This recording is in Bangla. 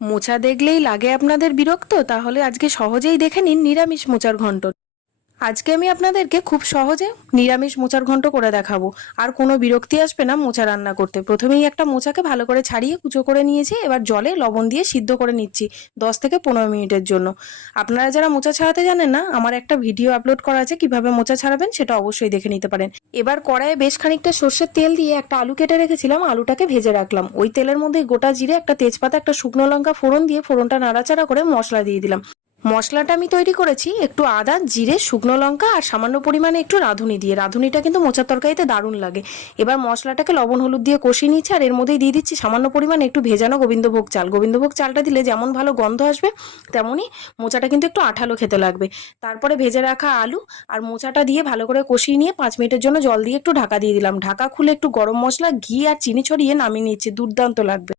মোচা দেখলেই লাগে আপনাদের বিরক্ত? তাহলে আজকে সহজেই দেখে নিন নিরামিষ মোচার ঘন্ট। আজকে আমি আপনাদেরকে খুব সহজে নিরামিষ মোচার ঘন্ট করে দেখাবো। আর কোনো বিরক্তি আসবে না মোচা রান্না করতে। প্রথমেই একটা মোচাকে ভালো করে ছাড়িয়ে কুচো করে নিয়েছি, এবার জলে লবণ দিয়ে সিদ্ধ করে নিচ্ছি 10 থেকে 15 মিনিটের জন্য। আপনারা যারা মোচা ছাড়াতে জানেন না, আমার একটা ভিডিও আপলোড করা আছে কিভাবে মোচা ছাড়াবেন, সেটা অবশ্যই দেখে নিতে পারেন। এবার কড়াইয়ে বেশ খানিকটা সর্ষের তেল দিয়ে একটা আলু কেটে রেখেছিলাম, আলুটাকে ভেজে রাখলাম। ওই তেলের মধ্যে গোটা জিরে, একটা তেজপাতা, একটা শুকনো লঙ্কা ফোড়ন দিয়ে ফোড়নটা নাড়াচাড়া করে মশলা দিয়ে দিলাম। মশলাটা আমি তৈরি করেছি একটু আদা, জিরে, শুকনো লঙ্কা আর সামান্য পরিমাণে একটু রাঁধুনি দিয়ে। রাঁধুনিটা কিন্তু মোচার তরকারিতে দারুণ লাগে। এবার মশলাটাকে লবণ হলুদ দিয়ে কষিয়ে নিচ্ছি, আর এর মধ্যেই দিয়ে দিচ্ছি সামান্য পরিমাণে একটু ভেজানো গোবিন্দভোগ চাল। গোবিন্দভোগ চালটা দিলে যেমন ভালো গন্ধ আসবে, তেমনই মোচাটা কিন্তু একটু আঠালো খেতে লাগবে। তারপরে ভেজে রাখা আলু আর মোচাটা দিয়ে ভালো করে কষিয়ে নিয়ে 5 মিনিটের জন্য জল দিয়ে একটু ঢাকা দিয়ে দিলাম। ঢাকা খুলে একটু গরম মশলা, ঘি আর চিনি ছড়িয়ে নামিয়ে নিচ্ছি। দুর্দান্ত লাগবে।